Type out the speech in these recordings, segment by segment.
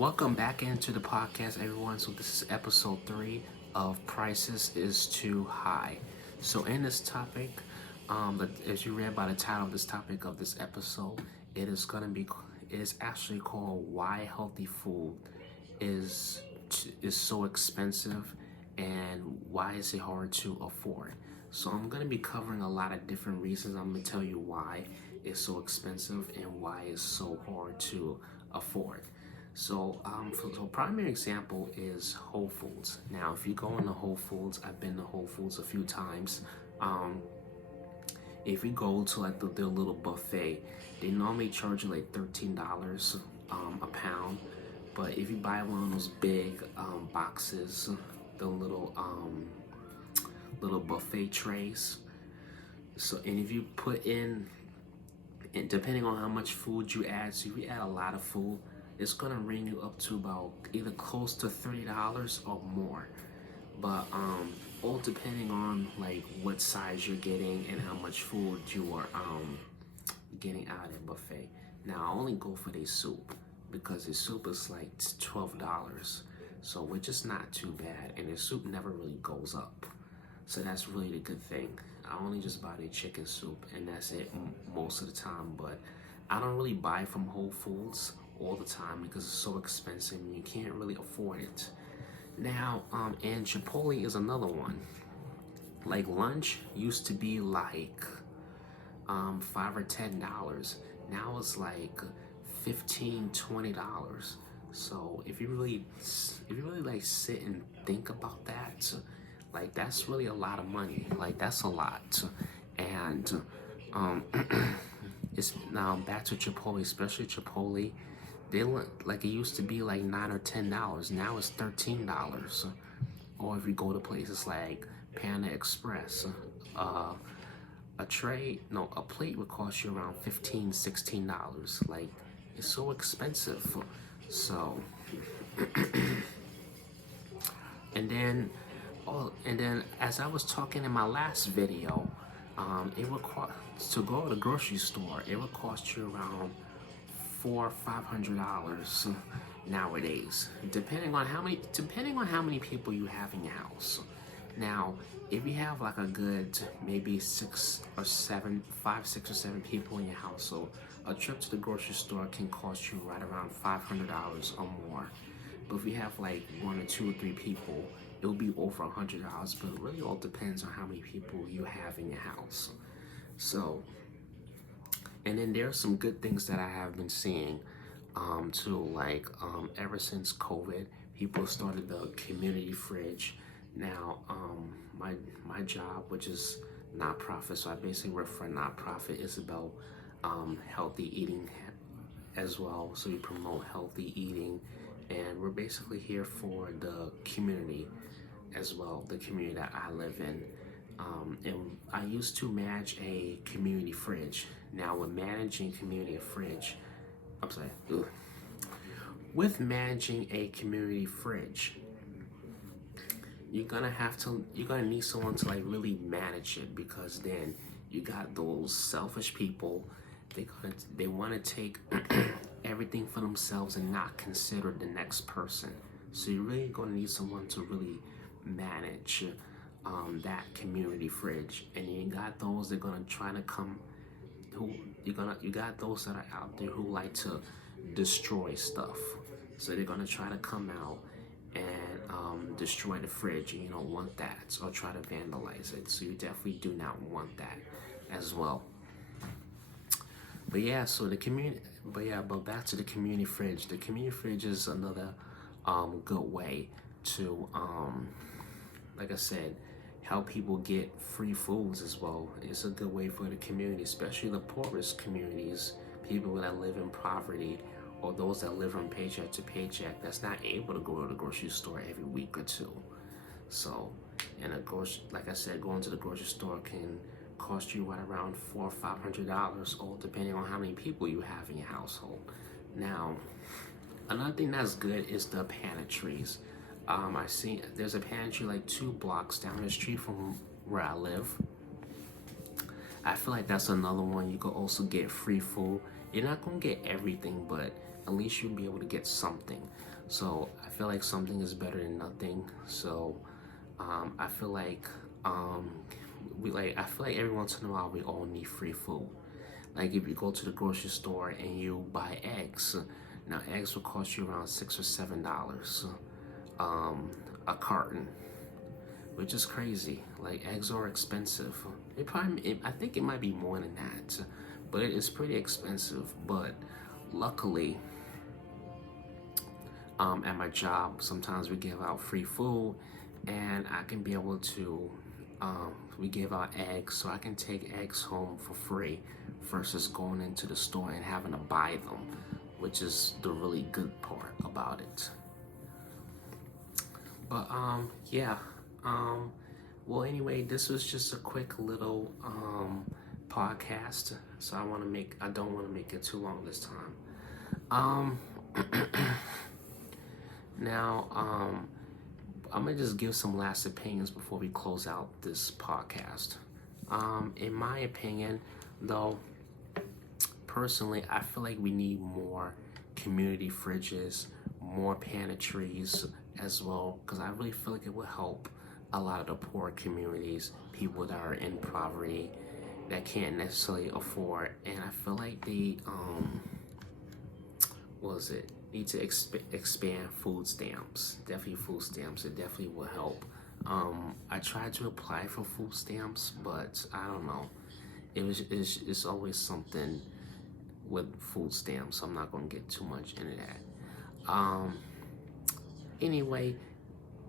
Welcome back into the podcast, everyone. So this is episode 3 of Prices is Too High. So in this topic, as you read by the title of this topic of this episode, it is actually called Why Healthy Food is so expensive and why is it hard to afford. So I'm going to be covering a lot of different reasons. I'm going to tell you why it's so expensive and why it's so hard to afford. So primary example is Whole Foods. Now, if you go into Whole Foods, I've been to Whole Foods a few times. If you go to like their little buffet, they normally charge you like $13 a pound. But if you buy one of those big boxes, the little buffet trays. So, and if you put in, and depending on how much food you add, so if you add a lot of food, it's gonna bring you up to about either close to $30 or more. But all depending on like what size you're getting and how much food you are getting out of the buffet. Now I only go for their soup because the soup is like $12. So which is not too bad, and the soup never really goes up. So that's really the good thing. I only just buy the chicken soup, and that's it most of the time. But I don't really buy from Whole Foods all the time because it's so expensive and you can't really afford it. Now, and Chipotle is another one. Like lunch used to be like $5 or $10. Now it's like $15, $20. So if you really like sit and think about that, like that's really a lot of money. Like that's a lot. And it's now back to Chipotle, especially Chipotle. They look like it used to be like $9 or $10. Now it's $13. Or if you go to places like Panda Express, a plate would cost you around $15, $16. Like it's so expensive. So and then as I was talking in my last video, it would cost to go to the grocery store. It would cost you around $400 or $500 nowadays, depending on how many people you have in your house. Now, if you have like a good maybe 5, 6 or 7 people in your household, a trip to the grocery store can cost you right around $500 or more. But if you have like 1 or 2 or 3 people, it'll be over $100. But it really all depends on how many people you have in your house. So, and then there are some good things that I have been seeing too. Like ever since COVID, people started the community fridge. Now, my job, which is nonprofit, so I basically work for a nonprofit, is about healthy eating as well. So we promote healthy eating, and we're basically here for the community as well, the community that I live in. And I used to manage a community fridge. Now, with managing a community fridge, you're gonna need someone to like really manage it, because then you got those selfish people. They want to take everything for themselves and not consider the next person. So you're really gonna need someone to really manage that community fridge. And you got those that are gonna try to come, you got those that are out there who like to destroy stuff. So they're gonna try to come out and destroy the fridge, and you don't want that, or try to vandalize it. So you definitely do not want that as well. But yeah, so but back to the community fridge. The community fridge is another good way to like I said, help people get free foods as well. It's a good way for the community, especially the poorest communities, people that live in poverty, or those that live from paycheck to paycheck, that's not able to go to the grocery store every week or two. So, and like I said, going to the grocery store can cost you right around $400 or $500, all depending on how many people you have in your household. Now, another thing that's good is the pantries. I see there's a pantry like 2 blocks down the street from where I live. I feel like that's another one. You could also get free food. You're not gonna get everything, but at least you'll be able to get something. So I feel like something is better than nothing. So I feel like I feel like every once in a while we all need free food. Like if you go to the grocery store and you buy eggs, now eggs will cost you around $6 or $7 a carton, which is crazy. Like eggs are expensive. I think it might be more than that, but it is pretty expensive. But luckily, at my job, sometimes we give out free food, and I can be able to. We give out eggs, so I can take eggs home for free versus going into the store and having to buy them, which is the really good part about it. But yeah. Well, anyway, this was just a quick little podcast, so I don't want to make it too long this time. Um, now, I'm gonna just give some last opinions before we close out this podcast. In my opinion, though, personally, I feel like we need more community fridges, more pantries as well, because I really feel like it will help a lot of the poor communities, people that are in poverty, that can't necessarily afford. And I feel like they need to expand food stamps. Definitely food stamps. It definitely will help. I tried to apply for food stamps, but I don't know. It's always something with food stamps. So I'm not gonna get too much into that. Anyway,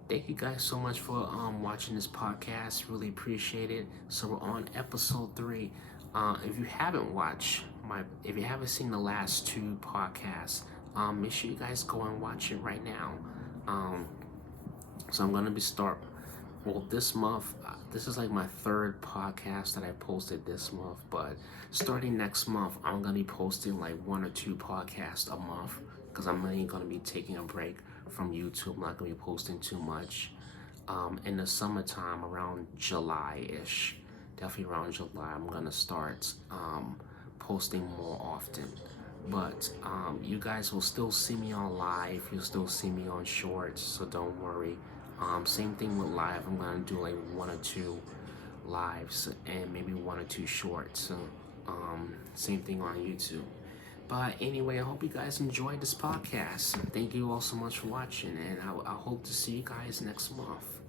thank you guys so much for watching this podcast. Really appreciate it. So we're on episode 3. If you haven't seen the last 2 podcasts, make sure you guys go and watch it right now. So I'm gonna this month. This is like my 3rd podcast that I posted this month, but starting next month, I'm gonna be posting like 1 or 2 podcasts a month because I'm really gonna be taking a break from YouTube. I'm not gonna be posting too much. In the summertime, around July-ish, definitely around July, I'm gonna start posting more often. But you guys will still see me on live. You'll still see me on shorts, so don't worry. Same thing with live. I'm gonna do like 1 or 2 lives and maybe 1 or 2 shorts. Same thing on YouTube. But anyway, I hope you guys enjoyed this podcast. Thank you all so much for watching, and I hope to see you guys next month.